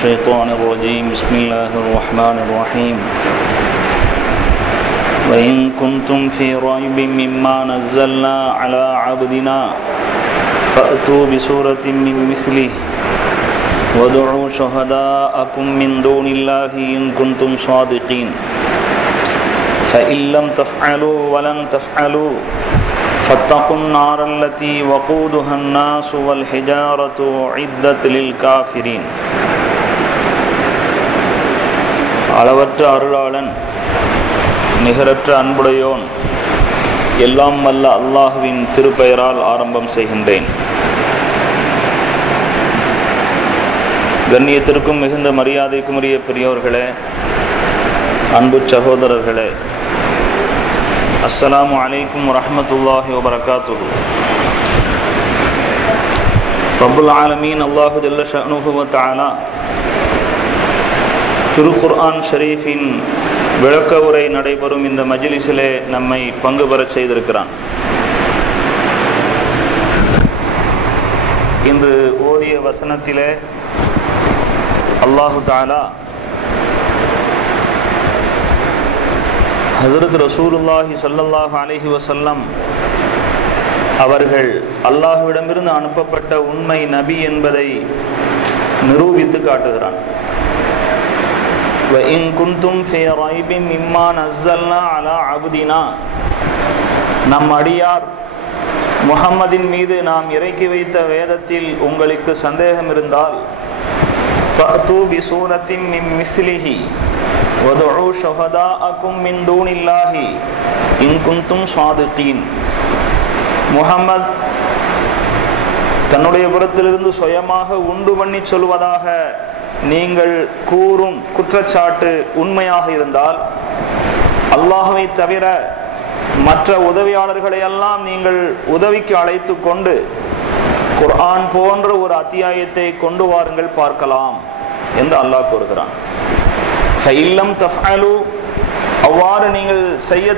الشيطان الرجيم بسم الله الرحمن الرحيم وإن كنتم في ريب مما نزلنا على عبدنا فأتوا بسورة من مثله وادعوا شهداءكم من دون الله إن كنتم صادقين فإن لم تفعلوا ولن تفعلوا فاتقوا النار التي وقودها الناس والحجارة أعدت للكافرين. அளவற்ற அருளாளன் நிகரற்ற அன்புடையோன் எல்லாம் வல்ல அல்லாஹுவின் திருப்பெயரால் ஆரம்பம் செய்கின்றேன். கண்ணியத்திற்கும் மிகுந்த மரியாதைக்கும் உரிய பெரியோர்களே, அன்பு சகோதரர்களே, அஸ்ஸலாமு அலைக்கும் வரஹ்மத்துல்லாஹி வபரகாத்துஹு. ரப்புல் ஆலமீன் அல்லாஹு ஜல்ல ஷஅனுஹு வ தஆலா திருக்குர்ஆன் ஷரீஃபின் விளக்க உரை நடைபெறும் இந்த மஜ்லிஸிலே நம்மை பங்கு பெறச் செய்திருக்கிறான். இன்று ஓதிய வசனத்திலே அல்லாஹு தஆலா ஹஸரத் ரசூலுல்லாஹி ஸல்லல்லாஹு அலைஹி வஸல்லம் அவர்கள் அல்லாஹ்விடமிருந்து அனுப்பப்பட்ட உண்மை நபி என்பதை நிரூபித்து காட்டுகிறான். وَإِن كُنتُمْ فِي رَيْبٍ مِّمَّا نَزَّلْنَا عَلَى عَبْدِنَا நம் அடியார் முஹம்மதின் மீது நாம் இறக்கி வைத்த வேதத்தில் உங்களுக்கு சந்தேகம் இருந்தால் فَأْتُوا بِسُورَةٍ مِّن مِّثْلِهِ وَادْعُوا شُهَدَاءَكُم مِّن دُونِ اللَّهِ إِن كُنتُمْ صَادِقِينَ. முஹம்மத் தன்னுடைய புறத்திலிருந்து சுயமாக உண்டு பண்ணி சொல்வதாக நீங்கள் கூறும் குற்றச்சாட்டு உண்மையாக இருந்தால் அல்லாஹ்வை தவிர மற்ற உதவியாளர்களை எல்லாம் நீங்கள் உதவிக்கு அழைத்து கொண்டு குர்ஆன் போன்ற ஒரு அத்தியாயத்தை கொண்டு வாருங்கள் பார்க்கலாம் என்று அல்லாஹ் கூறுகிறான். ஃபைல்லம் தஃஅலு, அவ்வாறு நீங்கள் செய்ய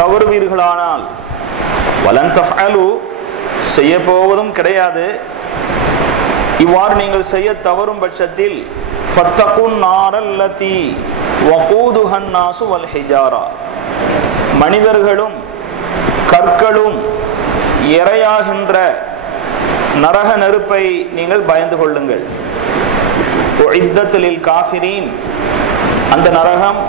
தவறுவீர்களானால், வலன் தஃஅலு, செய்ய போவதும் கிடையாது, இவ்வாறு நீங்கள் செய்ய தவறும் பட்சத்தில் ஃபத்தகுன் நாரல்லதி வகூதுஹன் நாசு வல் ஹிஜாரா, மனிதர்களும் கற்களும் இரையாகின்ற நரக நெருப்பை நீங்கள் பயந்து கொள்ளுங்கள். உஇத்தத் லில் காஃபிரீன், அந்த நரகம்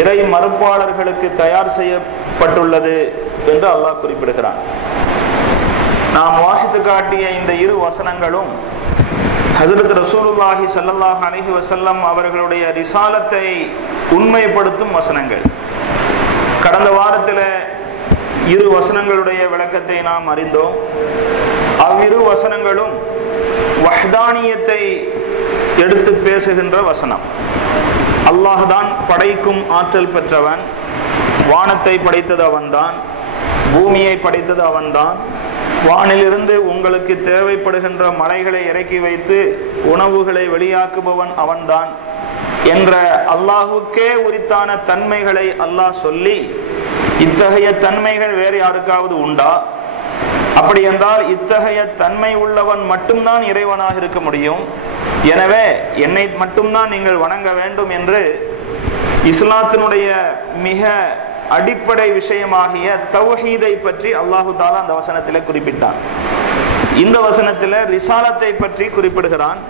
இறை மறுப்பாளர்களுக்கு தயார் செய்யப்பட்டுள்ளது என்று அல்லாஹ் குறிப்பிடுகிறான். நாம் வாசித்து காட்டிய இந்த இரு வசனங்களும் ஹஸரத் ரசூலுல்லாஹி ஸல்லல்லாஹு அலைஹி வஸல்லம் அவர்களுடைய ரிசாலத்தை உண்மைப்படுத்தும் வசனங்கள். கடந்த வாரத்தில் இரு வசனங்களுடைய விளக்கத்தை நாம் அறிந்தோம். அவ்விரு வசனங்களும் வஹ்தானியத்தை எடுத்து பேசுகின்ற வசனம். அல்லாஹ் தான் படைக்கும் ஆற்றல் பெற்றவன், வானத்தை படைத்தது அவன்தான், பூமியை படைத்தது அவன்தான், வானிலிருந்து உங்களுக்கு தேவைப்படுகின்ற மலைகளை இறக்கி வைத்து உணவுகளை வெளியாக்குபவன் அவன்தான் என்ற அல்லாஹுக்கே உரித்தான தன்மைகளை அல்லாஹ் சொல்லி, இத்தகைய தன்மைகள் வேறு யாருக்காவது உண்டா? அப்படி என்றால் இத்தகைய தன்மை உள்ளவன் மட்டும்தான் இறைவனாக இருக்க முடியும், எனவே என்னை மட்டும்தான் நீங்கள் வணங்க வேண்டும் என்று இஸ்லாத்தினுடைய மிக அடிப்படை விஷயமாகிய தௌஹீதை பற்றி அல்லாஹு தஆலா அந்த வசனத்திலே குறிப்பிட்டான். இந்த வசனத்திலே ரிசாலத்தை பற்றி குறிப்பிடுகிறான்.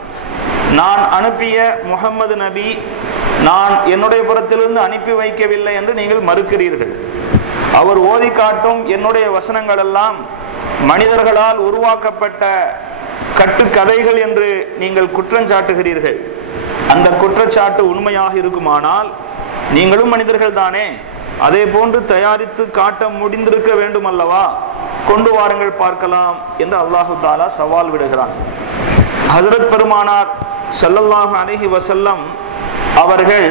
நான் அனுப்பிய முஹம்மது நபி நான் என்னுடைய புறத்திலிருந்து அனுப்பி வைக்கவில்லை என்று நீங்கள் மறுக்கிறீர்கள். அவர் ஓதி காட்டும் என்னுடைய வசனங்கள் எல்லாம் மனிதர்களால் உருவாக்கப்பட்ட கட்டுக்கதைகள் என்று நீங்கள் குற்றஞ்சாட்டுகிறீர்கள். அந்த குற்றச்சாட்டு உண்மையாக இருக்குமானால் நீங்களும் மனிதர்கள் தானே, அதே போன்று தயாரித்து காட்ட முடிந்திருக்க வேண்டும் அல்லவா, கொண்டு வாருங்கள் பார்க்கலாம் என்று அல்லாஹு தஆலா சவால் விடுகிறான். ஹஸரத் பெருமானார் ஸல்லல்லாஹு அலைஹி வஸல்லம் அவர்கள்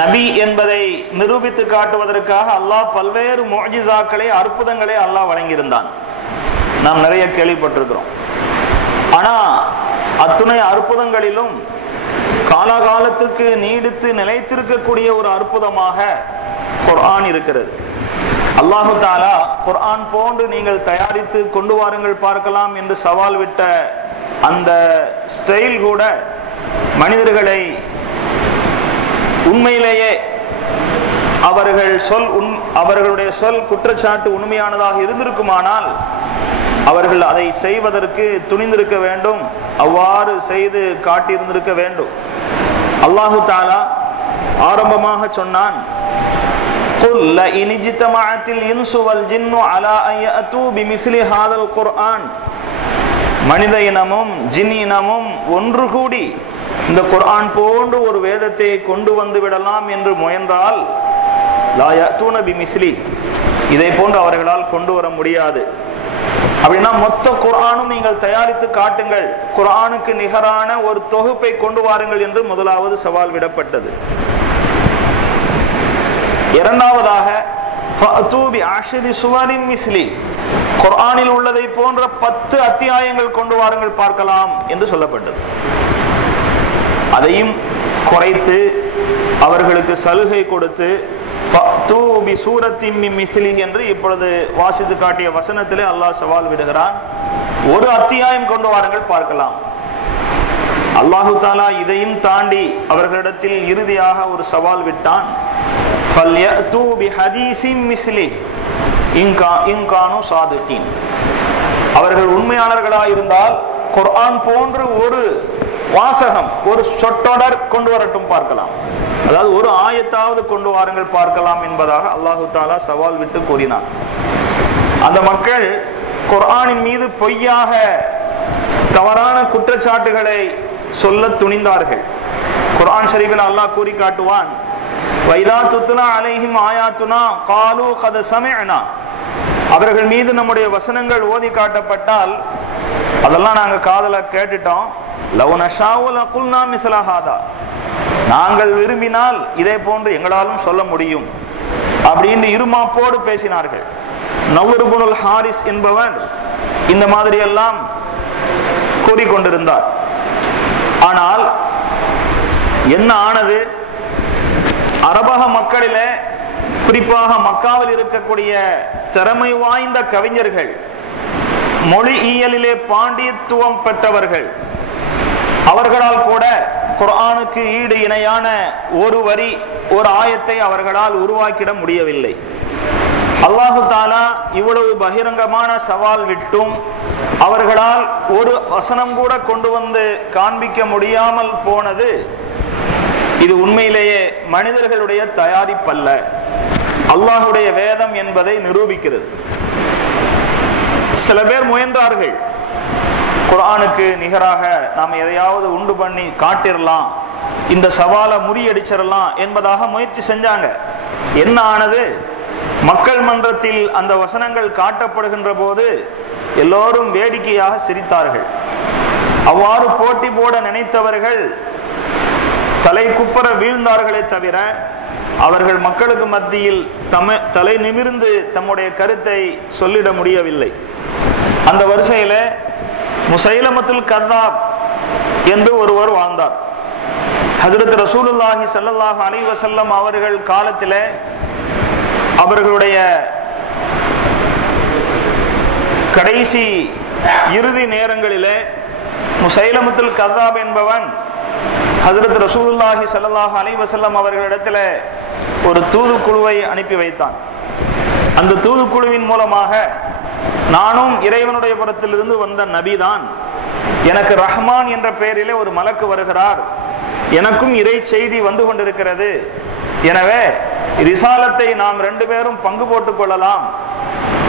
நபி என்பதை நிரூபித்து காட்டுவதற்காக அல்லாஹ் பல்வேறு முஅ்ஜிஸாக்களை, அற்புதங்களை அல்லாஹ் வழங்கியிருந்தான். நாம் நிறைய கேள்விப்பட்டிருக்கிறோம். ஆனா அத்துணை அற்புதங்களிலும் காலகாலத்துக்கு நீடித்து நிலைத்திருக்கக்கூடிய ஒரு அற்புதமாக குர்ஆன் இருக்கிறது. அல்லாஹு தாலா குர்ஆன் போன்று நீங்கள் தயாரித்து கொண்டு வாருங்கள் பார்க்கலாம் என்று சவால் விட்ட அந்த ஸ்டைல் கூட மனிதர்களை உண்மையிலேயே அவர்களுடைய சொல் குற்றச்சாட்டு உண்மையானதாக இருந்திருக்குமானால் அவர்கள் அதை செய்வதற்கு துணிந்திருக்க வேண்டும், அவ்வாறு செய்து காட்டியிருந்திருக்க வேண்டும். அல்லாஹு தாலா ஆரம்பமாக சொன்னான், قُلْ لَئِنِ اجْتَمَعَتِ الْإِنسُ وَالْجِنُّ عَلَى أَن يَأْتُوا بِمِثْلِ هَذَا الْقُرْآنِ மனித இனமும் ஜின் இனமும் ஒன்று கூடி இந்த குர்ஆன் போன்று ஒரு வேதத்தை கொண்டு வந்து விடலாம் என்று முயன்றால் லா யஅதூன பிமிஸ்லி, இதை போன்று அவர்களால் கொண்டு வர முடியாது. அப்படின்னா மொத்த குர்ஆனும் நீங்கள் தயாரித்து காட்டுங்கள், குர்ஆனுக்கு நிகரான ஒரு தொகுப்பை கொண்டு வாருங்கள் என்று முதலாவது சவால் விடப்பட்டது. இரண்டாவதாக ஃபஅதூ பிஅஷ்ரி சுவரின் மிஸ்லி, குர்ஆனில் உள்ளதை போன்ற 10 அத்தியாயங்கள் கொண்டு வாருங்கள் பார்க்கலாம் என்று சொல்லப்பட்டது. அதையும் குறைத்து அவர்களுக்கு சலுகை கொடுத்து ஃபஅதூ பிசூரத்தின் மின் மிஸ்லிஹி என்று இப்பொழுது வாசித்து காட்டிய வசனத்திலே அல்லாஹ் சவால் விடுகிறான், ஒரு அத்தியாயம் கொண்டு வாருங்கள் பார்க்கலாம். அல்லாஹு தாலா இதையும் தாண்டி அவர்களிடத்தில் இறுதியாக ஒரு சவால் விட்டான், ஃபல்யஅதூ பிஹதீஸின் மிஸ்லிஹி இன் கானூ சாதிகீன், அவர்கள் உண்மையாளர்களாக இருந்தால் குர்ஆன் போன்று ஒரு வாசகம், ஒரு சொற்றொடர் கொண்டு வரட்டும் பார்க்கலாம், அதாவது ஒரு ஆயத்தாவது கொண்டு வாருங்கள் பார்க்கலாம் என்பதாக அல்லாஹு தாலா சவால் விட்டு கூறினார். அந்த மக்கள் குர்ஆனின் மீது பொய்யாக தவறான குற்றச்சாட்டுகளை சொல்ல துணிந்தார்கள். குர்ஆன் ஷரீஃபில் அல்லாஹ் கூறி காட்டுவான், வைதா துத்லா அலைஹிம் ஆயாத்துனா காலூ கத சமிஅனா, அவர்கள் மீது நம்முடைய வசனங்கள் ஓதி காட்டப்பட்டால் அதெல்லாம் நாங்க காதுல கேட்டுட்டோம், லவ் நஷாஉ லகுல்னா மிஸ்ல ஹாதா, நாங்கள் விரும்பினால் இதே போன்று எங்களாலும் சொல்ல முடியும் அப்படின்னு இருமாப்போடு பேசினார்கள். நவ்ர் இப்னுல் ஹாரிஸ் என்பவர் இந்த மாதிரி எல்லாம் கூறிக்கொண்டிருந்தார். ஆனால் என்ன ஆனது, அரபக மக்களிலே குறிப்பாக மக்காவில் இருக்கக்கூடிய திறமை வாய்ந்த கவிஞர்கள், மொழியியலிலே பாண்டியத்துவம் பெற்றவர்கள், அவர்களால் கூட குர்ஆனுக்கு ஈடு இணையான ஒரு வரி ஒரு ஆயத்தை அவர்களால் உருவாக்கிட முடியவில்லை. அல்லாஹு தாலா இவ்வளவு பகிரங்கமான சவால் விட்டும் அவர்களால் ஒரு வசனம் கூட கொண்டு வந்து காண்பிக்க முடியாமல் போனது, இது உண்மையிலேயே மனிதர்களுடைய தயாரிப்பல்ல, அல்லாஹுடைய வேதம் என்பதை நிரூபிக்கிறது. சில பேர் முயன்றார்கள், குர்ஆனுக்கு நிகராக நாம் எதையாவது உண்டு பண்ணி காட்டிடலாம், இந்த சவாலை முறியடிச்சிடலாம் என்பதாக முயற்சி செஞ்சாங்க. என்ன ஆனது, மக்கள் மன்றத்தில் அந்த வசனங்கள் காட்டப்படுகின்ற போது எல்லோரும் வேடிக்கையாக சிரித்தார்கள். அவ்வாறு போட்டி போட நினைத்தவர்கள் தலை குப்பர வீழ்ந்தார்களே தவிர அவர்கள் மக்களுக்கு மத்தியில் தலை நிமிர்ந்து தம்முடைய கருத்தை சொல்லிட முடியவில்லை. அந்த வரிசையில முசைலமத்துல் கத்தாப் என்று ஒருவர் வாழ்ந்தார். ஹஜ்ரத் ரசூலுல்லாஹி ஸல்லல்லாஹு அலைஹி வஸல்லம் அவர்கள் காலத்திலே அவர்களுடைய கடைசி இறுதி நேரங்களிலே முசைலமத்துல் கத்தாப் என்பவன் ஹஜ்ரத் ரசூலுல்லாஹி ஸல்லல்லாஹு அலைஹி வஸல்லம் அவர்களிடத்தில் ஒரு தூதுக்குழுவை அனுப்பி வைத்தான். அந்த தூதுக்குழுவின் மூலமாக, நானும் இறைவனுடைய புறத்திலிருந்து வந்த நபிதான், எனக்கு ரஹ்மான் என்ற பெயரிலே ஒரு மலக்கு வருகிறார், எனக்கும் இறை செய்தி வந்து கொண்டிருக்கிறது, எனவே ரிசாலத்தை நாம் 2 பேரும் பங்கு போட்டுக் கொள்ளலாம்,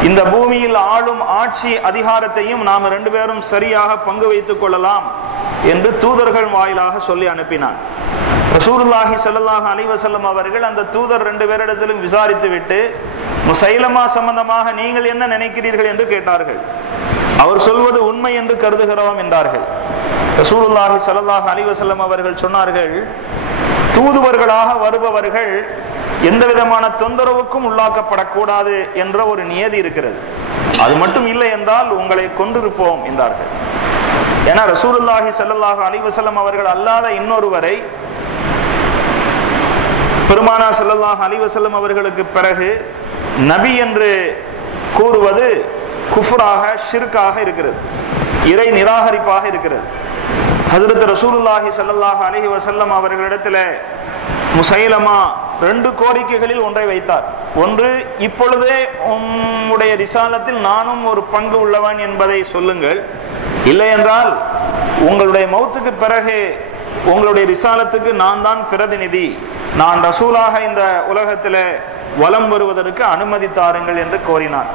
இந்த பூமியில் ஆளும் ஆட்சி அதிகாரத்தையும் நாம் 2 பேரும் சரியாக பங்கு வைத்துக் கொள்ளலாம் என்று தூதர்கள் வாயிலாக சொல்லி அனுப்பினான். ரசூலுல்லாஹி ஸல்லல்லாஹு அலைஹி வஸல்லம் அவர்கள் அந்த தூதர் 2 பேரிடத்திலும் விசாரித்து விட்டு முசைலமா சம்பந்தமாக நீங்கள் என்ன நினைக்கிறீர்கள் என்று கேட்டார்கள். அவர் சொல்வது உண்மை என்று கருதுகிறோம் என்றார்கள். ரசூலுல்லாஹி ஸல்லல்லாஹு அலைஹி வஸல்லம் அவர்கள் சொன்னார்கள், தூதுவர்களாக வருபவர்கள் எந்த விதமான தொந்தரவுக்கும் உள்ளாக்கப்படக்கூடாது என்ற ஒரு நியதி இருக்கிறது, அது மட்டும் இல்லை என்றால் உங்களை கொண்டிருப்போம் என்றார்கள். ஏன்னா ரசூலுல்லாஹி ஸல்லல்லாஹு அலைஹி வஸல்லம் அவர்கள் அல்லாத இன்னொருவரை பெருமானா ஸல்லல்லாஹு அலைஹி வஸல்லம் அவர்களுக்கு பிறகு நபி என்று கூறுவது குஃப்ராக, ஷிர்காக இருக்கிறது, இறை நிராகரிப்பாக இருக்கிறது. ஹஜ்ரத் ரசூலுல்லாஹி ஸல்லல்லாஹு அலைஹி வஸல்லம் அவர்களிடத்தில் முசைலமா 2 கோரிக்கைகளில் ஒன்றை வைத்தார். ஒன்று, இப்பொழுதே உம்முடைய ரிசாலத்தில் நானும் ஒரு பங்கு உள்ளவன் என்பதை சொல்லுங்கள், இல்லை என்றால் உங்களுடைய மௌத்துக்கு பிறகு உங்களுடைய ரிசாலத்துக்கு நான் தான் பிரதிநிதி, நான் ரசூலாக இந்த உலகத்தில் வலம் வருவதற்கு அனுமதி தாருங்கள் என்று கோரினார்.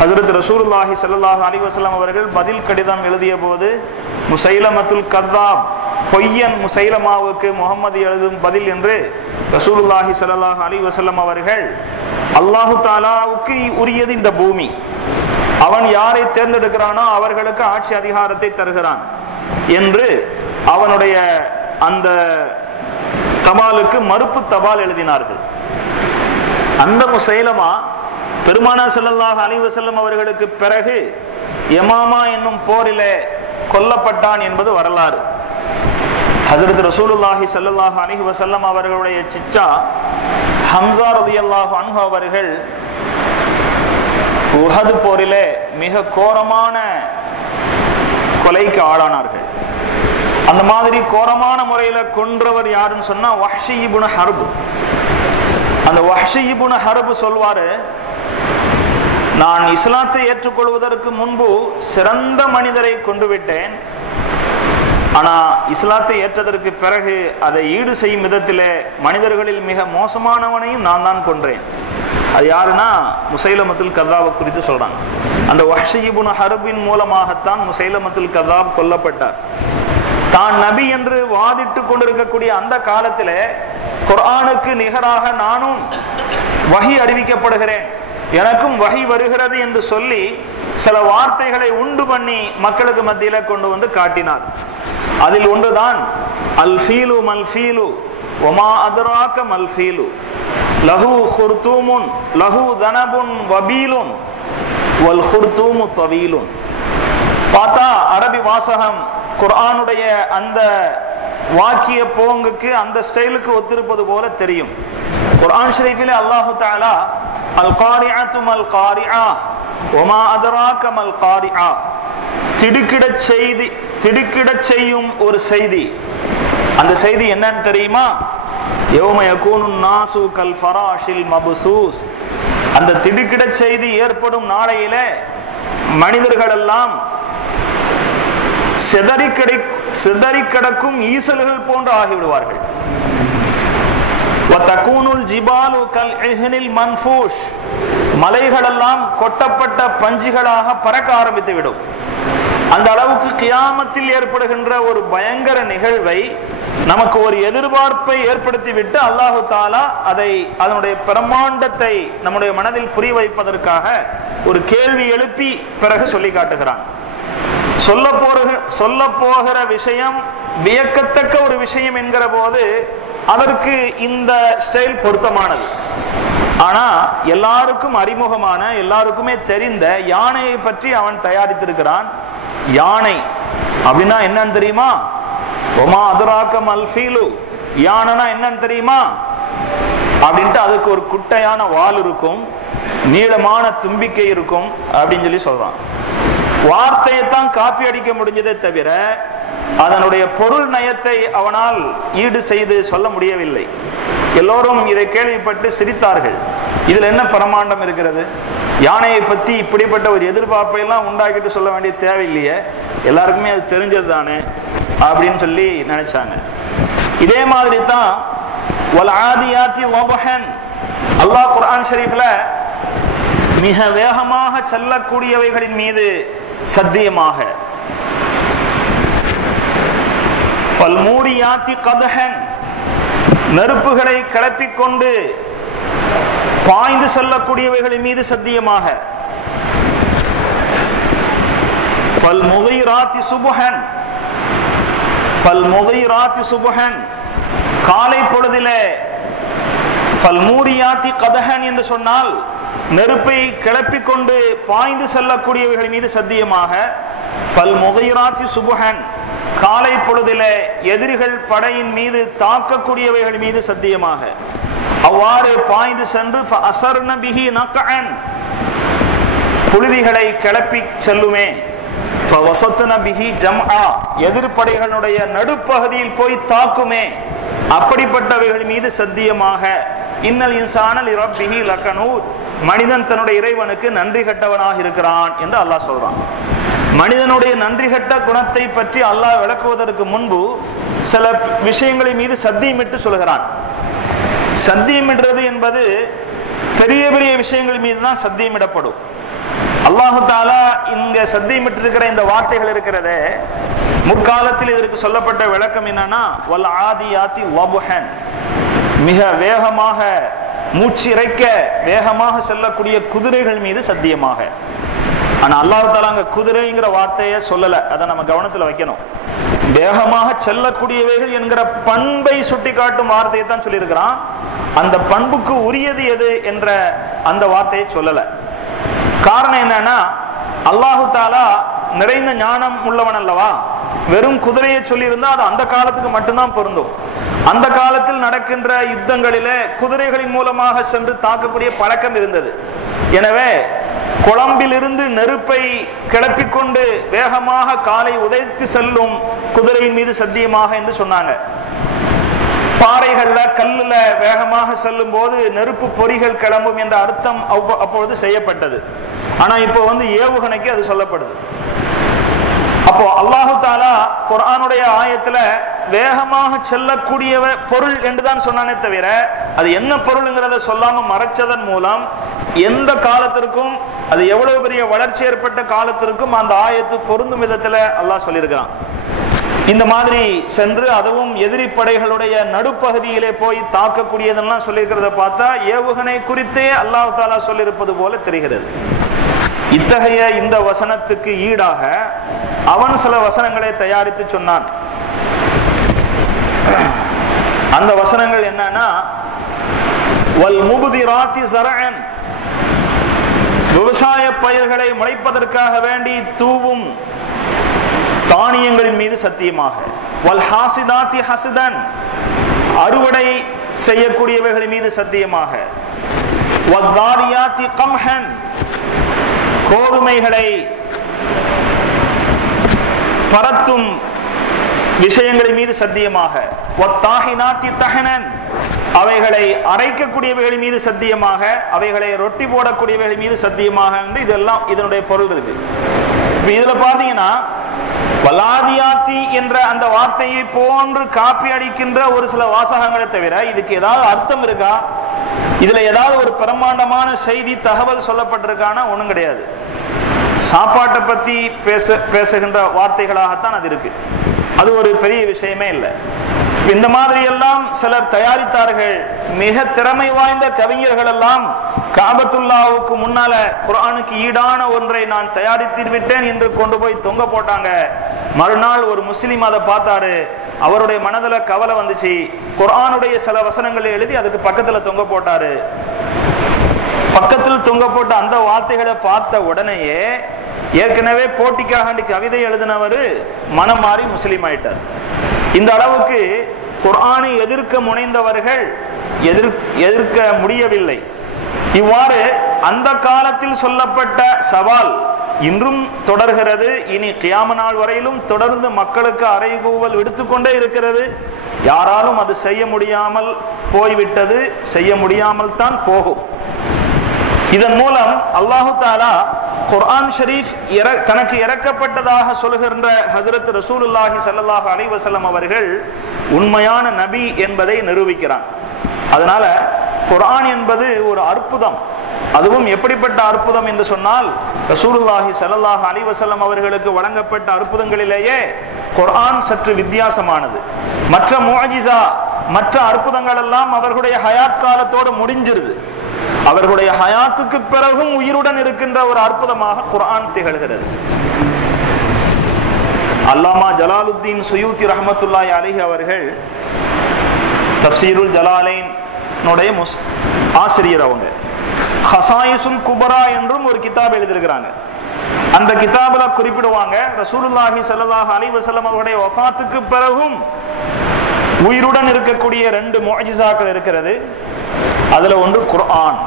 ஹஜ்ரத் ரசூலுல்லாஹி ஸல்லல்லாஹு அலைஹி வஸல்லம் அவர்கள் பதில் கடிதம் எழுதிய போது முசைலமத்துல் கத்தாப், பொய்யன் முசைலமாவுக்கு முகமது எழுதும் பதில் என்று ரசூலுல்லாஹி ஸல்லல்லாஹு அலைஹி வஸல்லம் அவர்கள், அல்லாஹு தஆலாவுக்கு உரியது இந்த பூமி, அவன் யாரை தேர்ந்தெடுக்கிறானோ அவர்களுக்கு ஆட்சி அதிகாரத்தை தருகிறான் என்று அவனுடைய அந்த தபாலுக்கு மறுப்பு தபால் எழுதினார்கள். அந்த முசைலமா பெருமானார் ஸல்லல்லாஹு அலைஹி வஸல்லம் அவர்களுக்கு பிறகு யமாமா என்னும் போரிலே கொல்லப்பட்டான் என்பது வரலாறு. ஹஜ்ரத் ரசூலுல்லாஹி ஸல்லல்லாஹு அலைஹி வஸல்லம் அவர்களுடைய சிச்சா ஹம்ஸா ரலியல்லாஹு அன்ஹு அவர்கள் உஹது போரிலே மிக கோரமான கொலைக்கு ஆளானார்கள். அந்த மாதிரி கோரமான முறையில கொன்றவர் யாருன்னு சொன்னா வஹ்ஷி இப்னு ஹர்ப். அந்த வஹ்ஷி இப்னு ஹர்ப் சொல்வாரு, நான் இஸ்லாத்தை ஏற்றுக்கொள்வதற்கு முன்பு சிறந்த மனிதரை கொண்டு விட்டேன், ஆனா இஸ்லாத்தை ஏற்றதற்கு பிறகு அதை ஈடு செய்யும் விதத்திலே மனிதர்களில் மிக மோசமானவனையும் நான் தான் கொன்றேன். அது யாருன்னா முசைலமத்துல் கதாபை குறித்து சொல்றாங்க. அந்த வஹ்ஷி இப்னு ஹர்பின் மூலமாகத்தான் முசைலமத்துல் கதாப் கொல்லப்பட்டார். தான் நபி என்று வாதிட்டு கொண்டிருக்கக்கூடிய அந்த காலத்திலே குர்ஆனுக்கு நிகராக நானும் வஹி அறிவிக்கப்படுகிறேன், எனக்கும் வஹி வருகிறது என்று சொல்லி சில வார்த்தைகளை உண்டு பண்ணி மக்களுக்கு மத்தியில கொண்டு வந்து காட்டினார். அதில் ஒன்றுதான் அல் ஃபீலு மல் ஃபீலு வமா அத்ராக மல் ஃபீலு லஹு குர்தூமுன் லஹு தனபுன் வபீலுன் வல் குர்தூமு தவீலுன். பார்த்தா அரபி வாசகம் குர்ஆனுடைய அந்த வாக்கிய போங்குக்கு, அந்த ஸ்டைலுக்கு ஒத்திருப்பது போல தெரியும். குர்ஆன் ஷரீஃபிலே அல்லாஹு தஆலா அல் காரிஅத்து மல் காரிஆ வமா அத்ராக மல் காரிஆ, திடுக்கிடச் செய்யும் ஒரு செய்தி. அந்த செய்தி என்னன்னு தெரியுமா? யௌம யகூனுன் நாசு கல் ஃபராஷில் மப்சூஸ். அந்த திடுக்கிடச் செய்தி ஏற்படும் நாளையிலே மனிதர்கள் எல்லாம் சிதறி கிடக்கும் ஈசல்கள் போன்று ஆகிவிடுவார்கள். மலைகள் எல்லாம் கொட்டப்பட்ட பஞ்சுகளாக பறக்க ஆரம்பித்து விடும். அந்த அளவுக்கு கியாமத்தில் ஏற்படுகின்ற ஒரு பயங்கர நிகழ்வை நமக்கு ஒரு எதிர்பார்ப்பை ஏற்படுத்திவிட்டு அல்லாஹு தாலா அதனுடைய பிரமாண்டத்தை நம்முடைய மனதில் புரிய வைப்பதற்காக ஒரு கேள்வி எழுப்பி பிறகு சொல்லி காட்டுகிறான். சொல்ல போகிற விஷயம் வியக்கத்தக்க ஒரு விஷயம் என்கிற போது அதற்கு இந்த ஸ்டைல் பொருத்தமானது. ஆனா எல்லாருக்கும் அறிமுகமான, எல்லாருக்குமே தெரிந்த யானையை பற்றி அவன் தயாரித்திருக்கிறான். யானை அப்படின்னா என்னன்னு தெரியுமா? ஒமா அதுராக மல் ஃபீலு, யானைனா என்னன்னு தெரியுமா அப்படின்ட்டு அதுக்கு ஒரு குட்டையான வால் இருக்கும், நீளமான தும்பிக்கை இருக்கும் அப்படின்னு சொல்லி சொல்றான். வார்த்தையைத்தான் காப்பி அடிக்க முடிஞ்சதே தவிர அதனுடைய பொருள் நயத்தை அவனால் ஈடு செய்து சொல்ல முடியவில்லை. எல்லோரும் இதை கேள்விப்பட்டு சிரித்தார்கள். இதுல என்ன பிரமாண்டம் இருக்கிறது? யானையை பத்தி இப்படிப்பட்ட ஒரு எதிர்பார்ப்பை எல்லாம் உண்டாக்கிட்டு சொல்ல வேண்டிய தேவையில்லையே, எல்லாருக்குமே அது தெரிஞ்சது தானே அப்படின்னு சொல்லி நினைச்சாங்க. இதே மாதிரி தான் அல்லாஹ் குர்ஆன் ஷரீஃப்ல மிக வேகமாக செல்லக்கூடியவைகளின் மீது சத்தியமாக, நெருப்புகளை கிளப்பிக் கொண்டு பாய்ந்து செல்லக்கூடியவைகளின் மீது சத்தியமாக, காலை பொழுதிலே என்று சொன்னால் நெருப்பை கிளப்பிக் கொண்டு பாய்ந்து செல்லக்கூடியவைகள் மீது சத்தியமாக, காலை பொழுதிலே எதிரிகள் படையின் மீது தாக்கக்கூடியவைகள் மீது சத்தியமாக, அவ்வாறு பாய்ந்து சென்று ஃபஅஸர்ன பிஹி நக்அன் புழுதிகளை கிளப்பி செல்லுமே, ஃபவஸத்ன பிஹி ஜம்ஆ எதிர்ப்படைகளுடைய நடுப்பகுதியில் போய் தாக்குமே, அப்படிப்பட்டவைகள் மீது சத்தியமாக இன்னல் இன்சான லிரப்பிஹி லகனூத் மனிதன் தன்னுடைய இறைவனுக்கு நன்றி கட்டவனாக இருக்கிறான் என்று அல்லாஹ் சொல்றான். மனிதனுடைய நன்றி கட்ட குணத்தை பற்றி அல்லாஹ் விளக்குவதற்கு முன்பு சில விஷயங்களின் மீது சத்தியமிட்டு சொல்கிறான். சத்தியமிடுறது என்பது பெரிய பெரிய விஷயங்கள் மீது தான் சத்தியமிடப்படும். அல்லாஹு தஆலா இங்க சத்தியமிட்டிருக்கிற இந்த வார்த்தைகள் இருக்கிறதே, முற்காலத்தில் இதற்கு சொல்லப்பட்ட விளக்கம் என்னன்னா வல் ஆதியாத்தி வபுஹன், மிக வேகமாக மூச்சிறைக்க வேகமாக செல்லக்கூடிய குதிரைகள் மீது சத்தியமாக. ஆனா அல்லாஹ் தஆலா அங்க குதிரைங்கிற வார்த்தையை சொல்லல, அதை நம்ம கவனத்துல வைக்கணும். வேகமாக செல்லக்கூடியவைகள் என்கிற பண்பை சுட்டி காட்டும் வார்த்தையை தான் சொல்லியிருக்கிறான். அந்த பண்புக்கு உரியது எது என்ற அந்த வார்த்தையை சொல்லல. காரணம் என்னன்னா அல்லாஹு தஆலா நிறைந்த ஞானம் உள்ளவன் அல்லவா. வெறும் குதிரையை சொல்லி இருந்தா அது அந்த காலத்துக்கு மட்டும்தான் பொருந்தும். அந்த காலத்தில் நடக்கின்ற யுத்தங்களிலே குதிரைகளின் மூலமாக சென்று தாக்கக்கூடிய பழக்கம் இருந்தது. எனவே குழம்பிலிருந்து நெருப்பை கிளப்பிக் கொண்டு வேகமாக காலை உதைத்து செல்லும் குதிரையின் மீது சத்தியமாக என்று சொன்னாங்க. பாறைகள்ல கல்லுல வேகமாக செல்லும் போது நெருப்பு பொறிகள் கிளம்பும் என்ற அர்த்தம் அப்பொழுது செய்யப்பட்டது. ஆனா இப்போ ஏவுகணைக்கு அது சொல்லப்படுது. அப்போ அல்லாஹு தஆலா குர்ஆனுடைய ஆயத்துல வேகமாக செல்லக்கூடிய பொருள் என்றுதான் சொன்னானே தவிர அது என்ன பொருள்ங்கிறத சொல்லாம மறைச்சதன் மூலம் எந்த காலத்திற்கும் அது எவ்வளவு பெரிய வளர்ச்சி ஏற்பட்ட காலத்திற்கும் அந்த ஆயத்து பொருந்தும் விதத்துல அல்லாஹ் சொல்லியிருக்கிறான். இந்த மாதிரி சென்று அதுவும் எதிரி படைகளுடைய நடுப்பகுதியிலே போய் தாக்கக்கூடியதெல்லாம் சொல்லியிருக்கிறத பார்த்தா ஏவுகணை குறித்தே அல்லாஹ் தஆலா சொல்லியிருப்பது போல தெரிகிறது. இத்தகைய இந்த வசனத்துக்கு ஈடாக அவன் சில வசனங்களை தயாரித்து சொன்னான். அந்த வசனங்கள் என்னன்னா வல் முப்திராத்தி ஸரஅன், விவசாய பயிர்களை முளைப்பதற்காக வேண்டி தூவும் தானியங்களின் மீது சத்தியமாக, வல் ஹாசிதாத்தி ஹஸ்தன், அறுவடை செய்யக்கூடியவைகளின் மீது சத்தியமாக, வத்தாரியாத்தி கம்ஹன், கோதுமைகளை பரத்தும் விஷயங்களின் மீது சத்தியமாக, வத்தாஹினாத்தி தஹனன், அவைகளை அரைக்கக்கூடியவைகளின் மீது சத்தியமாக, அவைகளை ரொட்டி போடக்கூடியவைகளின் மீது சத்தியமாக என்று இதெல்லாம் இதனுடைய பொருள் இருக்கு. இதுல பாத்தீங்கன்னா வலாதியாத்தி என்ற அந்த வார்த்தையை போன்று காப்பி அடிக்கின்ற ஒரு சில வாசகங்களை தவிர இதுக்கு ஏதாவது அர்த்தம் இருக்கா, இதுல ஏதாவது ஒரு பிரமாண்டமான செய்தி தகவல் சொல்லப்பட்டிருக்கான ஒண்ணும் கிடையாது. சாப்பாட்டை பத்தி பேசுகின்ற வார்த்தைகளாகத்தான் அது இருக்கு. அது ஒரு பெரிய விஷயமே இல்லை. இந்த மாதிரி எல்லாம் சிலர் தயாரித்தார்கள். மிக திறமை வாய்ந்த கவிஞர்கள் எல்லாம் காபத்துல்லாவுக்கு முன்னால குர்ஆனுக்கு ஈடான ஒன்றை நான் தயாரித்து விட்டேன் என்று கொண்டு போய் தொங்க போட்டாங்க. மறுநாள் ஒரு முஸ்லிம் அதை பார்த்தாரு. அவருடைய மனதுல கவலை வந்துச்சு. குர்ஆனுடைய சில வசனங்களை எழுதி அதுக்கு பக்கத்துல தொங்க போட்டாரு. பக்கத்தில் தொங்க போட்ட அந்த வார்த்தைகளை பார்த்த உடனேயே ஏற்கனவே போட்டிக்காக கவிதை எழுதினவர் மனம் மாறி முஸ்லீம் ஆயிட்டார். இந்த அளவுக்கு குர்ஆனை எதிர்க்க முனைந்தவர்கள் எதிர்க்க முடியவில்லை. இவ்வாறு அந்த காலத்தில் சொல்லப்பட்ட சவால் இன்றும் தொடர்கிறது. இனி கியாம நாள் வரையிலும் தொடர்ந்து மக்களுக்கு அறைகூவல் விடுத்துக்கொண்டே இருக்கிறது. யாராலும் அது செய்ய முடியாமல் போய்விட்டது, செய்ய முடியாமல் தான் போகும். இதன் மூலம் அல்லாஹு தஆலா குர்ஆன் ஷரீஃப் தனக்கு இறக்கப்பட்டதாக சொல்கின்ற ஹஜ்ரத் ரசூலுல்லாஹி ஸல்லல்லாஹு அலைஹி வஸல்லம் அவர்கள் உண்மையான நபி என்பதை நிரூபிக்கிறான். அதனால குர்ஆன் என்பது ஒரு அற்புதம். அதுவும் எப்படிப்பட்ட அற்புதம் என்று சொன்னால் ரசூலுல்லாஹி ஸல்லல்லாஹு அலைஹி வஸல்லம் அவர்களுக்கு வழங்கப்பட்ட அற்புதங்களிலேயே குர்ஆன் சற்று வித்தியாசமானது. மற்ற முஅஜிஸா மற்ற அற்புதங்கள் எல்லாம் அவர்களுடைய ஹயாத் காலத்தோடு முடிஞ்சிருது. அவர்களுடைய ஹயாத்துக்கு பிறகும் உயிருடன் இருக்கின்ற ஒரு அற்புதமாக குர்ஆன் திகழ்கிறது. அல்லாமா ஜலாலுத்தீன் சுயூத்தி ரஹ்மத்துல்லாஹி அலைஹி அவர்கள் தஃப்சீருல் ஜலாலைன் ஆசிரியர். அவங்க ஹசாயிசுல் குபரா என்றும் ஒரு கிதாப் எழுதியிருக்கிறாங்க. அந்த கிதாபுல குறிப்பிடுவாங்க ரசூலுல்லாஹி ஸல்லல்லாஹு அலைஹி வஸல்லம் அவருடைய வஃபாத்துக்கு பிறகும் உயிருடன் இருக்கக்கூடிய 2 முஅஜிஸாக்கள் இருக்கிறது. அதுல ஒன்று குர்ஆன்.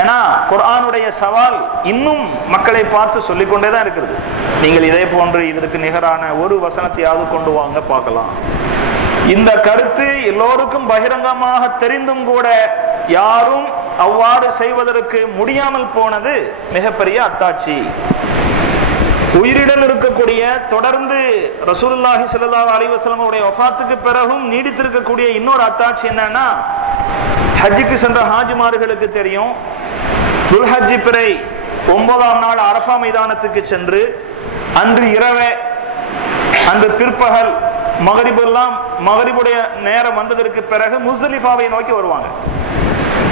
ஏன்னா குர்ஆனுடைய சவால் இன்னும் மக்களை பார்த்து சொல்லிக்கொண்டேதான் இருக்கிறது. நீங்கள் இதே போன்று இதற்கு நிகரான ஒரு வசனத்தையாவது கொண்டு வாங்க பார்க்கலாம். இந்த கருத்து எல்லோருக்கும் பகிரங்கமாக தெரிந்தும் கூட யாரும் அவ்வாறு செய்வதற்கு முடியாமல் போனது மிகப்பெரிய அத்தாட்சி. உயிரிடல் இருக்கக்கூடிய தொடர்ந்து ரசூலுல்லாஹி ஸல்லல்லாஹு அலைஹி வஸல்லம் உடைய வஃபாத்துக்கு பிறகும் நீடித்திருக்கக்கூடிய இன்னொரு அத்தாட்சி என்னன்னா, ஹஜ்ஜுக்கு சென்ற ஹாஜிமார்களுக்கு தெரியும், துல்ஹஜ் பிறை 9ஆம் நாள் அரஃபா மைதானத்துக்கு சென்று அன்று இரவே அன்று பிற்பகல் மகரிபுடைய நேரம் வந்ததற்கு பிறகு முஸ்தலிஃபாவை நோக்கி வருவாங்க.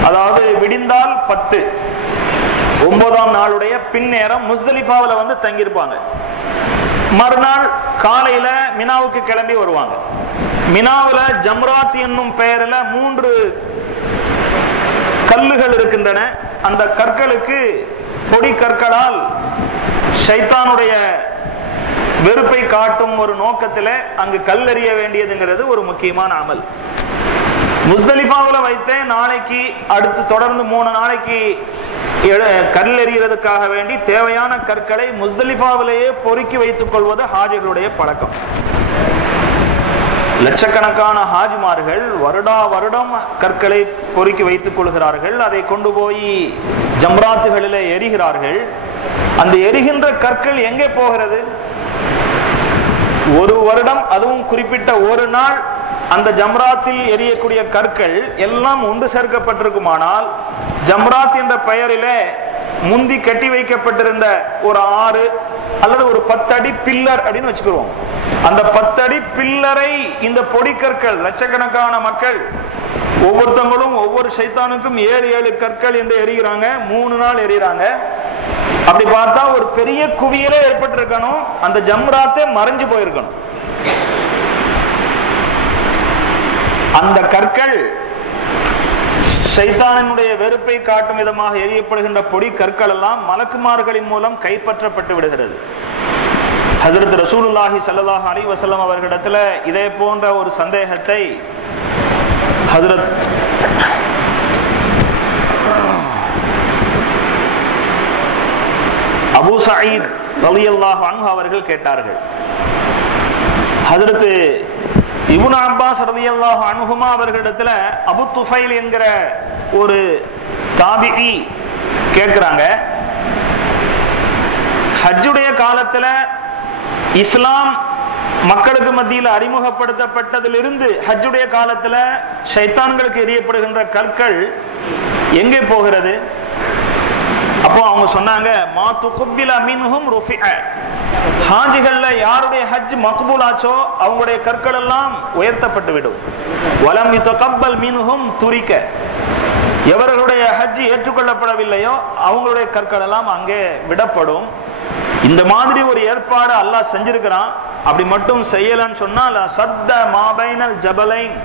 அதாவது விடிந்தால் 10, 9ஆம் நாளுடைய பின்னேரம் முஸ்தலிஃபாவில் வந்து தங்கியிருப்பாங்க. மறுநாள் காலையில மினாவுக்கு கிளம்பி வருவாங்க. மினாவுல ஜம்ராத் என்னும் பெயரில் 3 கல்லுகள் இருக்கின்றன. அந்த கற்களுக்கு பொடி கற்களால் ஷைத்தானுடைய வெறுப்பை காட்டும் ஒரு நோக்கத்தில் அங்கு கல்லெறிய வேண்டியதுங்கிறது ஒரு முக்கியமான அமல். முஸ்தலிஃபாவில் வைத்தே நாளைக்கு அடுத்து தொடர்ந்து 3 நாளைக்கு கல் எறிகிறதுக்காக வேண்டி தேவையான கற்களை முஸ்தலிஃபாவிலேயே பொறுக்கி வைத்துக் கொள்வது ஹாஜிகளுடைய பழக்கம். லட்சக்கணக்கான ஹாஜிமார்கள் வருடம் கற்களை பொறுக்கி வைத்துக் கொள்கிறார்கள். அதை கொண்டு போய் ஜம்ராத்துகளிலே எரிகிறார்கள். அந்த எரிகின்ற கற்கள் எங்கே போகிறது? ஒரு வருடம், அதுவும் குறிப்பிட்ட ஒரு நாள் அந்த ஜம்ராத்தில் எரியக்கூடிய கற்கள் எல்லாம் ஒன்று சேர்க்கப்பட்டிருக்குமானால், ஜம்ராத் என்ற பெயரிலே முந்தி கட்டி வைக்கப்பட்டிருந்த ஒரு 6 அல்லது ஒரு 10 அடி பில்லர் அப்படின்னு வச்சுக்கிறோம். அந்த 10 அடி பில்லரை இந்த பொடிக்கற்கள் லட்சக்கணக்கான மக்கள் ஒவ்வொருத்தவங்களும் ஒவ்வொரு ஷைத்தானுக்கும் 7 கற்கள் என்று எரிகிறாங்க. 3 நாள் எரிகிறாங்க. அப்படி பார்த்தா ஒரு பெரிய குவியலே ஏற்பட்டிருக்கணும். அந்த ஜம்ராத்தே மறைஞ்சு போயிருக்கணும். அந்த கற்கள் ஷைத்தானினுடைய வெறுப்பை காட்டும் விதமாக எரியப்படுகின்ற பொடி கற்கள் எல்லாம் மலக்குமார்களின் மூலம் கைப்பற்றப்பட்டு விடுகிறது. ஹஜ்ரத் ரசூலுல்லாஹி ஸல்லல்லாஹு அலைஹி வஸல்லம் அவர்களிடத்துல இதே போன்ற ஒரு சந்தேகத்தை ஹஜ்ரத் அபூ சயீத் ரலியல்லாஹு அன்ஹு அவர்கள் கேட்டார்கள். ஹஜ்ரத் இப்னு அப்பாஸ் ரலியல்லாஹு அன்ஹுமா அவர்களிடத்துல அபு துஃபைல் என்கிற ஒரு தாபிஈ கேட்கிறாங்க, ஹஜ்ஜுடைய காலத்துல இஸ்லாம் மக்களுக்கு மத்தியில் அறிமுகப்படுத்தப்பட்டதிலிருந்து ஹஜ்ஜுடைய காலத்துல ஷைத்தான்களுக்கு எரியப்படுகின்ற கற்கள் எங்கே போகிறது? அப்போ அவங்க சொன்னாங்க, மா துகுபில மின்ஹும் ருஃபிஅ, ஹாஜிகள்ல யாருடைய ஹஜ் மக்பூல் ஆச்சோ அவங்களுடைய கற்கள் எல்லாம் உயர்த்தப்பட்டு விடும். வலம் யுதகப்பல் மின்ஹும் துரிக, எவர்களுடைய ஹஜ் ஏற்றுக்கொள்ளப்படவில்லையோ அவங்களுடைய கற்கள் எல்லாம் அங்கே விடப்படும். இந்த மாதிரி ஒரு ஏற்பாடு அல்லாஹ் செஞ்சிருக்கிறான். அப்படி மட்டும் செய்யலன்னு சொன்னால் சத்த மாபைனல் ஜபலைன்,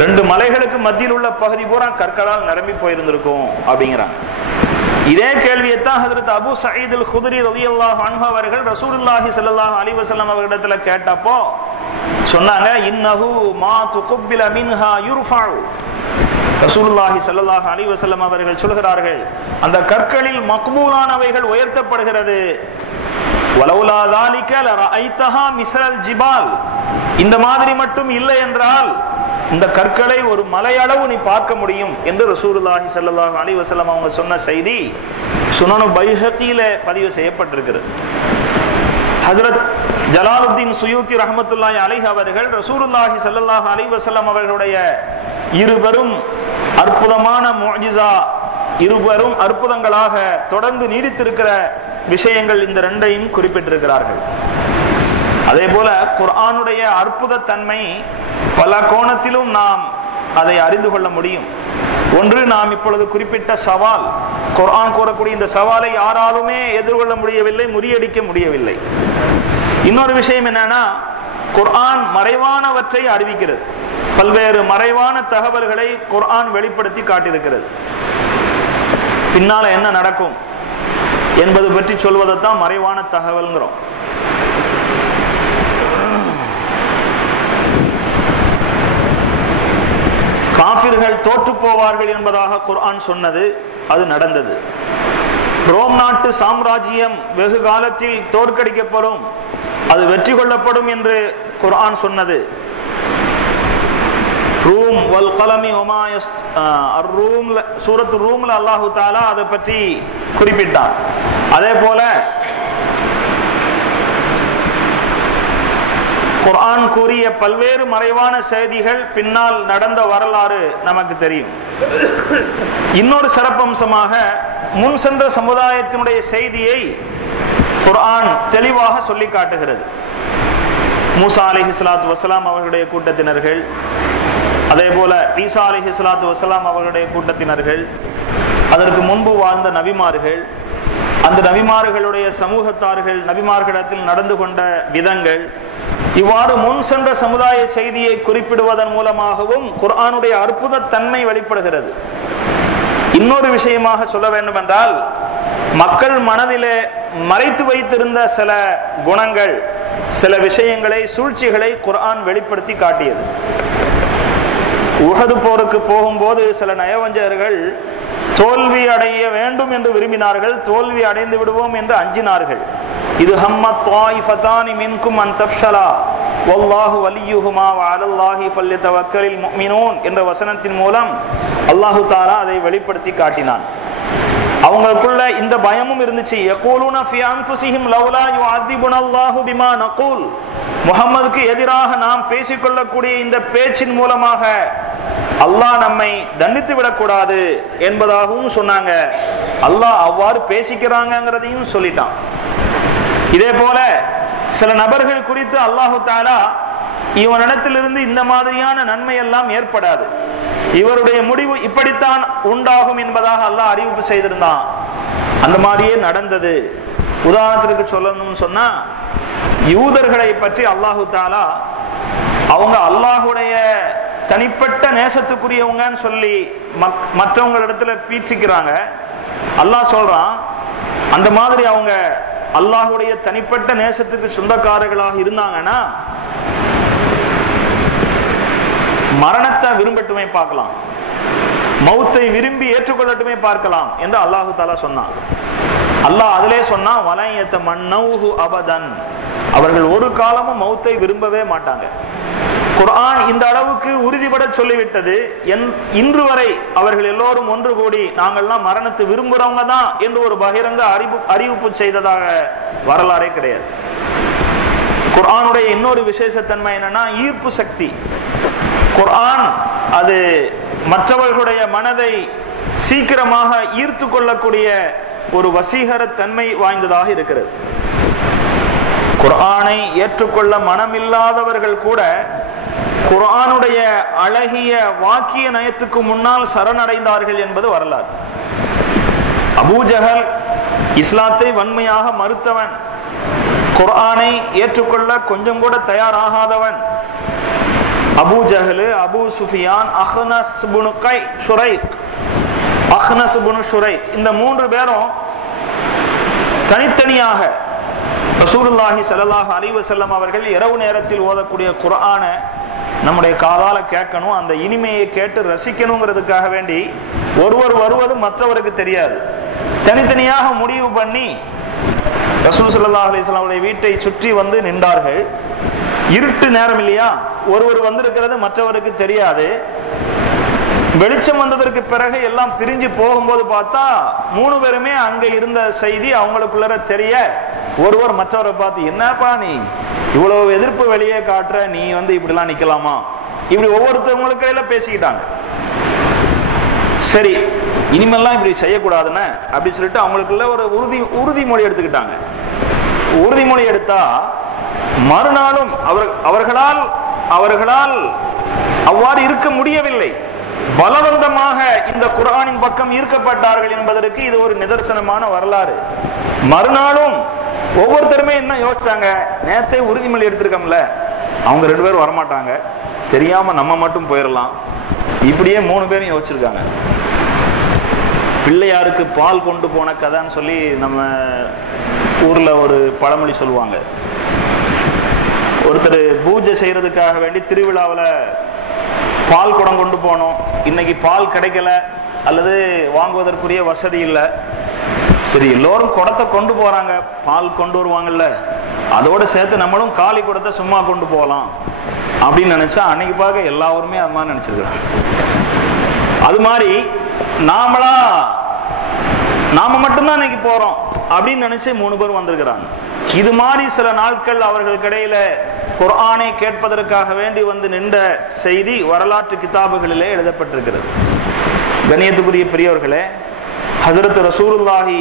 2 மலைகளுக்கு மத்தியில் உள்ள பகுதி பூரா கற்களால் நிரம்பி போயிருந்திருக்கும் அப்படிங்கிறாங்க. இதே கேள்வியைத்தான் ஹஜ்ரத் அபூ சயீத் அல் குத்ரி ரலியல்லாஹு அன்ஹு அவர்கள் ரசூலுல்லாஹி ஸல்லல்லாஹு அலைஹி வஸல்லம் அவர்களிடத்துல கேட்டப்போ சொன்னாங்க, இன்னஹு மா துகுபில மின்ஹா யுர்ஃபஉ. ரசூலுல்லாஹி ஸல்லல்லாஹு அலைஹி வஸல்லம் அவர்கள் சொல்கிறார்கள், அந்த கற்களில் மக்பூலானவைகள் உயர்த்தப்படுகிறது. வலௌலா ذلك لرأيتها مثل الجبال, இந்த மாதிரி மட்டும் இல்லை என்றால் இந்த கற்களை ஒரு மலையளவு நீ பார்க்க முடியும் என்று ரசூலுல்லாஹி ஸல்லல்லாஹு அலைஹி வஸல்லம் அவங்க சொன்ன செய்தி சுனனு பைஹகியில பதிவு செய்யப்பட்டிருக்கிறது. ஹஜ்ரத் ஜலாலுத்தீன் சுயூத்தி ரஹ்மத்துல்லாஹி அலைஹி அவர்கள் ரசூலுல்லாஹி ஸல்லல்லாஹு அலைஹி வஸல்லம் அவர்களுடைய 2 பெரும் அற்புதமான முஅஜிஸா, 2 பெரும் அற்புதங்களாக தொடர்ந்து நீடித்திருக்கிற விஷயங்கள் இந்த 2ஐயும் குறிப்பிட்டிருக்கிறார்கள். அதே போல குர்ஆனுடைய அற்புத தன்மை பல கோணத்திலும் நாம் அதை அறிந்து கொள்ள முடியும். ஒன்று, நாம் இப்பொழுது குறிப்பிட்ட சவால், குர்ஆன் கூறக்கூடிய இந்த சவாலை யாராலுமே எதிர்கொள்ள முடியவில்லை, முறியடிக்க முடியவில்லை. இன்னொரு விஷயம் என்னன்னா, குர்ஆன் மறைவானவற்றை அறிவிக்கிறது. பல்வேறு மறைவான தகவல்களை குர்ஆன் வெளிப்படுத்தி காட்டியிருக்கிறது. பின்னால என்ன நடக்கும் என்பது பற்றி சொல்வதைத்தான் மறைவான தகவல்ங்கிறோம். காஃபிர்கள் அவர்கள் தோற்று போவார்கள் என்பதாக குர்ஆன் சொன்னது, அது நடந்தது. ரோம் நாட்டு சாம்ராஜ்யம் வெகு காலத்தில் தோற்கடிக்கப்படும், அது வெற்றி கொள்ளப்படும் என்று குர்ஆன் சொன்னது. ரூம் வல் கலமி வமா ரூம் சூரத்து ரூம்ல அல்லாஹு தஆலா அதை பற்றி குறிப்பிட்டான். அதே போல குர்ஆன் கூறிய பல்வேறு மறைவான செய்திகள் பின்னால் நடந்த வரலாறு நமக்கு தெரியும். இன்னொரு சிறப்பம்சமாக முன் சென்ற சமுதாயத்தினுடைய செய்தியை குர்ஆன் தெளிவாக சொல்லி காட்டுகிறது. மூசா அலைஹிஸ்ஸலாத்து வஸ்ஸலாம் அவர்களுடைய கூட்டத்தினர்கள், அதே போல ஈசா அலைஹிஸ்ஸலாத்து வஸ்ஸலாம் அவர்களுடைய கூட்டத்தினர்கள், அதற்கு முன்பு வாழ்ந்த நபிமார்கள், அந்த நபிமார்களுடைய சமூகத்தார்கள் நபிமார்களிடத்தில் நடந்து கொண்ட விதங்கள், இவ்வாறு முன் சென்ற சமுதாய செய்தியை குறிப்பிடுவதன் மூலமாகவும் குர்ஆனுடைய அற்புத தன்மை வெளிப்படுகிறது. இன்னொரு விஷயமாக சொல்ல வேண்டும் என்றால், மக்கள் மனதிலே மறைத்து வைத்திருந்த சில குணங்கள், சில விஷயங்களை, சூழ்ச்சிகளை குர்ஆன் வெளிப்படுத்தி காட்டியது. உஹது போருக்கு போகும்போது சில நயவஞ்சகர்கள் தோல்வி அடைய வேண்டும் என்று விரும்பினார்கள், தோல்வி அடைந்து விடுவோம் என்று அஞ்சினார்கள். இது ஹம்மத் தாயிஃபதானி மின்கும் அன் தஃப்ஷலா வல்லாஹு வலியுஹுமா வ அலல்லாஹி ஃபல்யதவக்கலில் முஃமினூன் என்ற வசனத்தின் மூலம் அல்லாஹு தஆலா அதை வெளிப்படுத்தி காட்டினான். அவங்களுக்குள்ள இந்த பயமும் இருந்துச்சு. யகூலுன ஃபி அன்ஃபுஸிஹிம் லவ்லா யுஅதிபுனல்லாஹு பிமா நகூல், முஹம்மதுக்கு எதிராக நாம் பேசிக்கொள்ளக்கூடிய இந்த பேச்சின் மூலமாக அல்லாஹ் நம்மை தண்டித்து விடக்கூடாது என்பதாகவும் சொன்னாங்க. அல்லாஹ் அவ்வாறு பேசிக்கிறாங்கிறதையும் சொல்லிட்டான். இதே போல சில நபர்கள் குறித்து அல்லாஹு தஆலா இவனிடத்திலிருந்து இந்த மாதிரியான நன்மை எல்லாம் ஏற்படாது, இவருடைய முடிவு இப்படித்தான் உண்டாகும் என்பதாக அல்லாஹ் அறிவிப்பு செய்திருந்தான். அந்த மாதிரியே நடந்தது. உதாரணத்திற்கு சொல்லணும்னு சொன்னா, யூதர்களை பற்றி அல்லாஹு தஆலா அவங்க அல்லாஹுடைய தனிப்பட்ட நேசத்துக்குரியவங்கன்னு சொல்லி மற்றவங்களிடத்துல பீற்றிக்கிறாங்க. அல்லாஹ் சொல்றான், அந்த மாதிரி அவங்க அல்லாஹுடைய தனிப்பட்ட நேசத்துக்கு சொந்தக்காரர்களாக இருந்தாங்கன்னா மரணத்தை விரும்பட்டுமே பார்க்கலாம், மௌத்தை விரும்பி ஏற்றுக்கொள்ளட்டுமே பார்க்கலாம் என்று அல்லாஹு தஆலா சொன்னான். அல்லாஹ் அதிலே சொன்னான், வலயத்த மன்னௌஹு அபதன், அவர்கள் ஒரு காலமும் மௌத்தை விரும்பவே மாட்டாங்க. குர்ஆன் இந்த அளவுக்கு உறுதிபட சொல்லிவிட்டது. இன்று வரை அவர்கள் எல்லோரும் ஒன்று கூடி நாங்கள்லாம் மரணத்தை விரும்புறவங்க தான் என்று ஒரு பகிரங்க அறிவிப்பு செய்ததாக வரலாறே கிடையாது. குர்ஆனுடைய இன்னொரு விசேஷத்தன்மை என்னன்னா ஈர்ப்பு சக்தி. குர்ஆன் அது மற்றவர்களுடைய மனதை சீக்கிரமாக ஈர்த்து கொள்ளக்கூடிய ஒரு வசீகர தன்மை வாய்ந்ததாக இருக்கிறது. குர்ஆனை ஏற்றுக்கொள்ள மனமில்லாதவர்கள் கூட குர்ஆனுடைய அழகிய வாக்கிய நயத்துக்கு முன்னால் சரணடைந்தார்கள் என்பது வரலாறு. அபூஜஹல் இஸ்லாத்தை வன்மையாக மறுத்தவன், குர்ஆனை ஏற்றுக்கொள்ள கொஞ்சம் கூட தயாராகாதவன். அபூஜஹல், அபூ சுஃபியான், அஹ்னஸ் இப்னு ஷுரைக் இந்த மூன்று பேரும் தனித்தனியாக ரசூலுல்லாஹி ஸல்லல்லாஹு அலைஹி வஸல்லம் அவர்கள் இரவு நேரத்தில் ஓதக்கூடிய குர்ஆனை நம்முடைய காதால கேட்கணும், அந்த இனிமையை கேட்டு ரசிக்கணுங்கிறதுக்காக வேண்டி ஒருவர் வருவது மற்றவருக்கு தெரியாது. தனித்தனியாக முடிவு பண்ணி ரசூல் ஸல்லல்லாஹு அலைஹி வஸல்லம் அவருடைய வீட்டை சுற்றி வந்து நின்றார்கள். இருட்டு நேரம் இல்லையா, ஒருவர் வந்திருக்கிறது மற்றவருக்கு தெரியாது. வெளிச்சம் வந்ததற்கு பிறகு எல்லாம் பிரிஞ்சு போகும்போது பார்த்தா மூணு பேருமே அங்க இருந்த செய்தி அவங்களுக்குள்ள தெரிய, ஒருவர் மற்றவரை பார்த்து, என்னப்பா நீ இவ்வளவு எதிர்ப்பு வெளியே காட்டுற, நீ வந்து இப்படிலாம் நிக்கலாமா, இப்படி ஒவ்வொருத்தவங்களுக்கு கையில பேசிக்கிட்டாங்க. சரி, இனிமெல்லாம் இப்படி செய்யக்கூடாதுன்னு அப்படின்னு சொல்லிட்டு அவங்களுக்குள்ள ஒரு உறுதிமொழி எடுத்துக்கிட்டாங்க. உறுதிமொழி எடுத்தா மறுநாளும் அவர்களால் அவ்வாறு இருக்க முடியவில்லை. பலவந்தமாக இந்த குர்ஆனின் பக்கம் ஈர்க்கப்பட்டார்கள் என்பதற்கு இது ஒரு நிதர்சனமான வரலாறு. மறுநாளும் ஒவ்வொருத்தருமே என்ன யோசிச்சாங்க, நேரத்தை உறுதிமொழி எடுத்திருக்கோம்ல, அவங்க 2 பேரும் வரமாட்டாங்க, தெரியாம நம்ம மட்டும் போயிடலாம், இப்படியே 3 பேரும் யோசிச்சிருக்காங்க. பிள்ளையாருக்கு பால் கொண்டு போன கதைன்னு சொல்லி நம்ம ஊர்ல ஒரு பழமொழி சொல்லுவாங்க. ஒருத்தர் பூஜை செய்யறதுக்காக வேண்டி திருவிழாவில் பால் குடம் கொண்டு போனோம், இன்னைக்கு பால் கிடைக்கல அல்லது வாங்குவதற்குரிய வசதி இல்லை, சரி எல்லோரும் குடத்தை கொண்டு போறாங்க, பால் கொண்டு வருவாங்கல்ல, அதோட சேர்த்து நம்மளும் காலி குடத்தை சும்மா கொண்டு போகலாம் அப்படின்னு நினைச்சா அன்னைக்கு பார்க்க எல்லாருமே அது மாதிரி நினைச்சிருக்கிறாங்க. அது மாதிரி நாம மட்டும்தான் இன்னைக்கு போறோம் அப்படின்னு நினைச்சு 3 பேர் வந்திருக்கிறாங்க. இது மாதிரி சில நாட்கள் அவர்களுக்கு இடையில குர்ஆனை கேட்பதற்காக வேண்டி வந்து நின்ற செய்தி வரலாற்று கிதாபுகளிலே எழுதப்பட்டிருக்கிறது. கண்ணியத்துக்குரிய பெரியவர்களே, ஹஸரத் ரசூலுல்லாஹி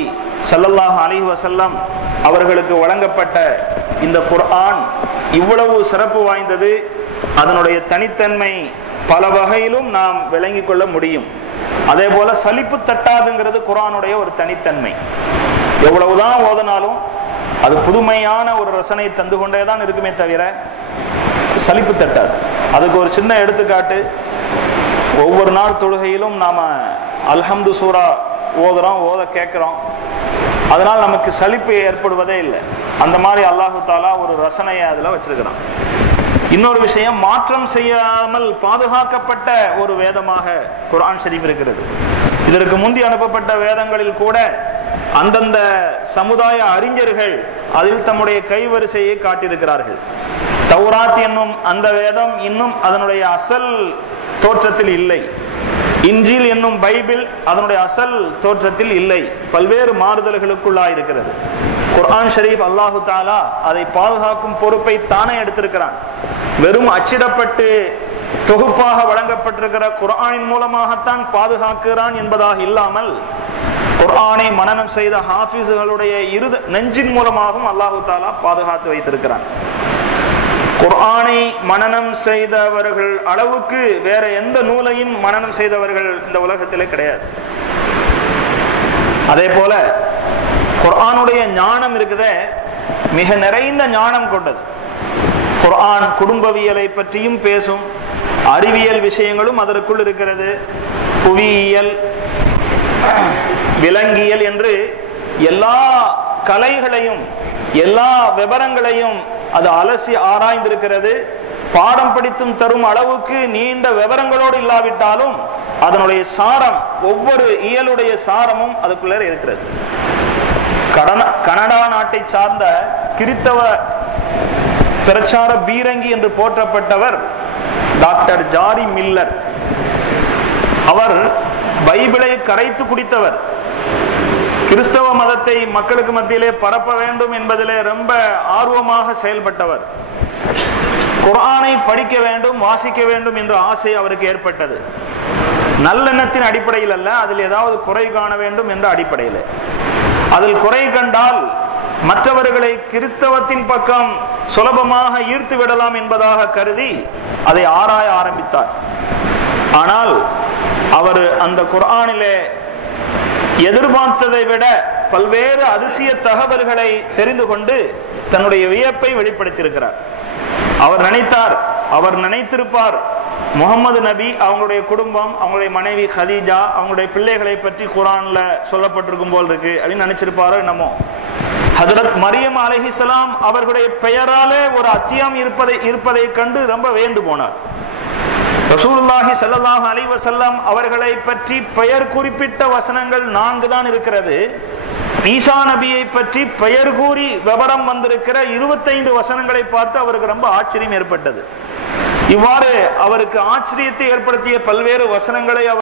ஸல்லல்லாஹு அலைஹி வஸல்லம் அவர்களுக்கு வழங்கப்பட்ட இந்த குர்ஆன் இவ்வளவு சிறப்பு வாய்ந்தது. அதனுடைய தனித்தன்மை பல வகையிலும் நாம் விளங்கிக் கொள்ள முடியும். அதே போல சலிப்பு தட்டாதுங்கிறது குர்ஆனுடைய ஒரு தனித்தன்மை. எவ்வளவுதான் ஓதனாலும் அது புதுமையான ஒரு ரசனை தந்து கொண்டேதான் இருக்குமே தவிர சலிப்பு தட்டாது. அதுக்கு ஒரு சின்ன எடுத்துக்காட்டு, ஒவ்வொரு நாள் தொழுகையிலும் நாம அல்ஹம்து சூரா ஓதுறோம், ஓத கேட்கிறோம், அதனால் நமக்கு சலிப்பு ஏற்படுவதே இல்லை. அந்த மாதிரி அல்லாஹு தாலா ஒரு ரசனையை அதுல வச்சிருக்கிறான். இன்னொரு விஷயம், மாற்றம் செய்யாமல் பாதுகாக்கப்பட்ட ஒரு வேதமாக குர்ஆன் ஷரீஃப் இருக்கிறது. இதற்கு முந்தி அனுப்பப்பட்ட வேதங்களில் கூட அந்தந்த சமுதாய அறிஞர்கள் அதில் தம்முடைய கைவரிசையை காட்டியிருக்கிறார்கள். தௌராத் என்னும் அந்த வேதம் இன்னும் அதனுடைய அசல் தோற்றத்தில் இல்லை. இன்ஜீல் என்னும் பைபிள் அதனுடைய அசல் தோற்றத்தில் இல்லை, பல்வேறு மாறுதல்களுக்குள்ளாயிருக்கிறது. குர்ஆன் ஷரீஃப் அல்லாஹு தாலா அதை பாதுகாக்கும் பொறுப்பை தானே எடுத்திருக்கிறான். வெறும் அச்சிடப்பட்டு தொகுப்பாக வழங்கப்பட்டிருக்கிற குர்ஆனின் மூலமாகத்தான் பாதுகாக்கிறான் என்பதாக இல்லாமல் குர்ஆனை மனனம் செய்த ஹாஃபிஸ்களுடைய நெஞ்சின் மூலமாகவும் அல்லாஹு தாலா பாதுகாத்து வைத்திருக்கிறான். குர்ஆனை மனனம் செய்தவர்கள் அளவுக்கு வேற எந்த நூலையும் மனனம் செய்தவர்கள் இந்த உலகத்திலே கிடையாது. அதே போல குர்ஆனுடைய ஞானம் இருக்குதே, மிக நிறைந்த ஞானம் கொண்டது. குர்ஆன் குடும்பவியலை பற்றியும் பேசும், அறிவியல் விஷயங்களும் அதற்குள் இருக்கிறது. புவியியல், விலங்கியல் என்று எல்லா கலைகளையும் எல்லா விவரங்களையும் அது அலசி ஆராய்ந்திருக்கிறது. பாடம் படித்தும் தரும் அளவுக்கு நீண்ட விவரங்களோடு இல்லாவிட்டாலும் அதனுடைய சாரம், ஒவ்வொரு இயலுடைய சாரமும் அதுக்குள்ளே இருக்கிறது. கனடா நாட்டை சார்ந்த கிறித்தவ பிரச்சார பீரங்கி என்று போற்றப்பட்டவர் டாக்டர் ஜாரி மில்லர். அவர் பைபிளை கரைத்து குடித்தவர். கிறிஸ்தவ மதத்தை மக்களுக்கு மத்தியிலே பரப்ப வேண்டும் என்பதிலே ரொம்ப ஆர்வமாக செயல்பட்டவர். குர்ஆனை படிக்க வேண்டும், வாசிக்க வேண்டும் என்ற ஆசை அவருக்கு ஏற்பட்டது. நல்லெண்ணத்தின் அடிப்படையில் அல்ல, அதில் ஏதாவது குறை காண வேண்டும் என்ற அடிப்படையில். அதில் குறை கண்டால் மற்றவர்களை கிறிஸ்தவத்தின் பக்கம் சுலபமாக ஈர்த்து விடலாம் என்பதாக கருதி அதை ஆராய ஆரம்பித்தார். ஆனால் அவர் அந்த குர்ஆனிலே எதிர்பார்த்ததை விட பல்வேறு அதிசய தகவல்களை தெரிந்து கொண்டு தன்னுடைய வியப்பை வெளிப்படுத்தியிருக்கிறார். அவர் நினைத்திருப்பார், முகமது நபி, அவங்களுடைய குடும்பம், அவங்களுடைய மனைவி ஹதீஜா, அவங்களுடைய பிள்ளைகளை பற்றி குர்ஆன்ல சொல்லப்பட்டிருக்கும் போல் இருக்கு அப்படின்னு நினைச்சிருப்பாரோ என்னமோ. ஹஜ்ரத் மரியம் அலைஹிஸ்ஸலாம் அவர்களுடைய பெயராலே ஒரு அத்தியாயம் இருப்பதை கண்டு ரொம்ப வியந்து போனார். ரசூலுல்லாஹி ஸல்லல்லாஹு அலைஹி வஸல்லம் அவர்களை பற்றி பெயர் குறிப்பிட்ட வசனங்கள் 4 தான் இருக்கிறது. ஈசா நபியை பற்றி பெயர் கூறி விவரம் வந்திருக்கிற 25 வசனங்களை பார்த்து அவருக்கு ரொம்ப ஆச்சரியம் ஏற்பட்டது. இவ்வாறு அவருக்கு ஆச்சரியத்தை ஏற்படுத்திய பல்வேறு வசனங்களை